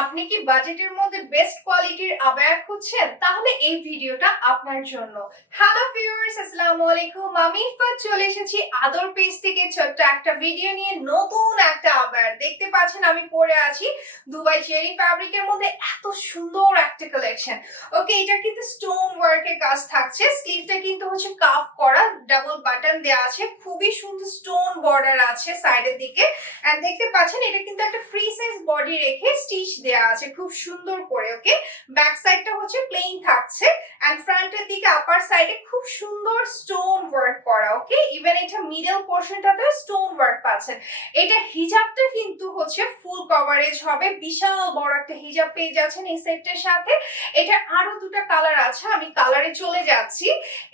আপনি কি বাজেটের মধ্যে বেস্ট কোয়ালিটির আবায়া খুঁজছেন? তাহলে এই ভিডিওটা আপনার জন্য। হ্যালো ভিউয়ার্স, আসসালামু আলাইকুম। আমি ইফাত চলে এসেছি আদর পেজ থেকে ছোট্ট একটা ভিডিও নিয়ে নতুন একটা আবায়া। দেখতে পাচ্ছেন আমি পরে আছি দুবাই চেরি ফ্যাব্রিকের মধ্যে এত সুন্দর একটা কালেকশন। ওকে, এটা কিন্তু স্টোন ওয়ার্কের কাজ থাকছে। স্লিভটা কিন্তু হচ্ছে কাফ করা, ডাবল বাটন দেওয়া আছে, খুবই সুন্দর স্টোন বর্ডার আছে সাইডের দিকে। এন্ড দেখতে পাচ্ছেন এটা কিন্তু একটা ফ্রি সাইজ বডি রেখে স্টিচ দেয়া আছে খুব সুন্দর করে। ওকে, ব্যাক সাইডটা হচ্ছে প্লেন থাকছে এন্ড ফ্রন্টের দিকে আপার সাইডে খুব সুন্দর স্টোন ওয়ার্ক করা। ওকে, ইভেন এটা মিডল পোরশনটাতে স্টোন ওয়ার্ক পাচ্ছেন। এটা হিজাবটা কিন্তু হচ্ছে ফুল কভারেজ হবে, বিশাল বড় একটা হিজাব পেয়ে যাচ্ছেন এই সেটটার সাথে। এটা আরো দুটো কালার আছে, আমি কালারে চলে যাচ্ছি।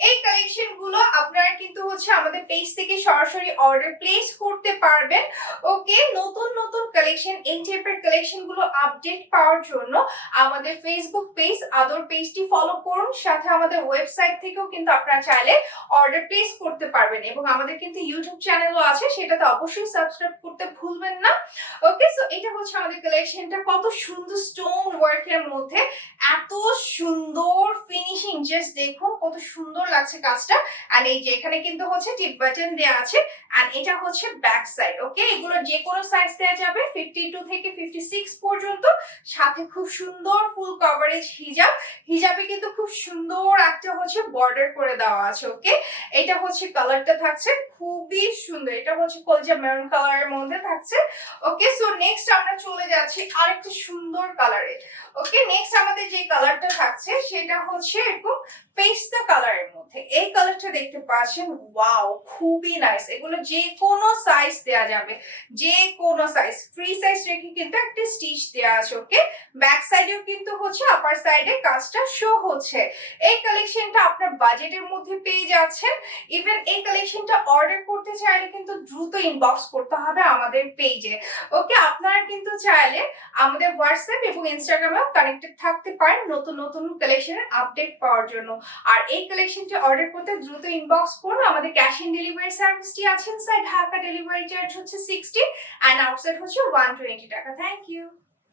এই কালেকশন গুলো আপনারা কিন্তু হচ্ছে আমাদের পেজ থেকে সরাসরি অর্ডার প্লেস করতে পারবেন। ওকে, নতুন নতুন কালেকশন, এই টাইপের কালেকশন গুলো আপডেট পাওয়ার জন্য আমাদের ফেসবুক পেজ আদর পেজটি ফলো করুন। সাথে আমাদের ওয়েবসাইট থেকেও কিন্তু আপনারা চাইলে অর্ডার প্লেস করতে পারবেন এবং আমাদের কিন্তু ইউটিউব চ্যানেলও আছে, সেটাতে অবশ্যই সাবস্ক্রাইব করতে ভুলবেন না। ওকে, সো এটা হচ্ছে আমাদের কালেকশনটা, কত সুন্দর স্টোন ওয়ার্কের মধ্যে এত সুন্দর ফিনিশিং, জাস্ট দেখুন কত সুন্দর লাগছে কাজটা। আর এই যে এখানে কিন্তু হচ্ছে টিপ বাটন দেওয়া আছে আর এটা হচ্ছে ব্যাক সাইড। ওকে, এগুলো যে কোনো সাইজ দেওয়া যাবে 52 থেকে 56 পর্যন্ত। সাথে খুব সুন্দর ফুল কভারেজ হিজাব, হিজাবে কিন্তু খুব সুন্দর একটা হচ্ছে বর্ডার করে দেওয়া আছে। ওকে, এটা হচ্ছে কালারটা থাকছে খুবই সুন্দর, এটা হচ্ছে কলজা মেরুন কালারের মধ্যে থাকছে। ওকে, সো নেক্সট আমরা চলে যাচ্ছি আরেকটা সুন্দর কালারে। ওকে, নেক্সট আমাদের যে কালারটা থাকছে সেটা হচ্ছে এরকম পেস্তা কালারের মধ্যে। এই কালারটা দেখতে পাচ্ছেন, ওয়াও খুবই নাইস। এগুলো যে কোনো সাইজ দেয়া যাবে, যে কোনো সাইজ, ফ্রি সাইজ রেখে কিন্তু একটা স্টিচ দেয়া আছে। ওকে, ব্যাক সাইডেও কিন্তু হচ্ছে আপার সাইডে কাজটা শো হচ্ছে। এই কালেকশনটা আপনার বাজেটের মধ্যে পেয়ে যাচ্ছেন। ইভেন এই কালেকশনটা অর্ডার করতে চাইলে কিন্তু দ্রুত ইনবক্স করতে হবে আমাদের পেজে। ওকে, আপনারা কিন্তু চাইলে আমাদের হোয়াটসঅ্যাপ এবং ইনস্টাগ্রামেও কানেক্টেড থাকতে পারেন নতুন নতুন কালেকশনের আপডেট পাওয়ার জন্য। আর এই কালেকশনটি অর্ডার করতে দ্রুত ইনবক্স করুন। আমাদের ক্যাশ অন ডেলিভারি সার্ভিসটি আছে। ইনসাইড ঢাকা ডেলিভারি চার্জ হচ্ছে 60 এন্ড আউটসাইড হচ্ছে 120 টাকা। Thank you.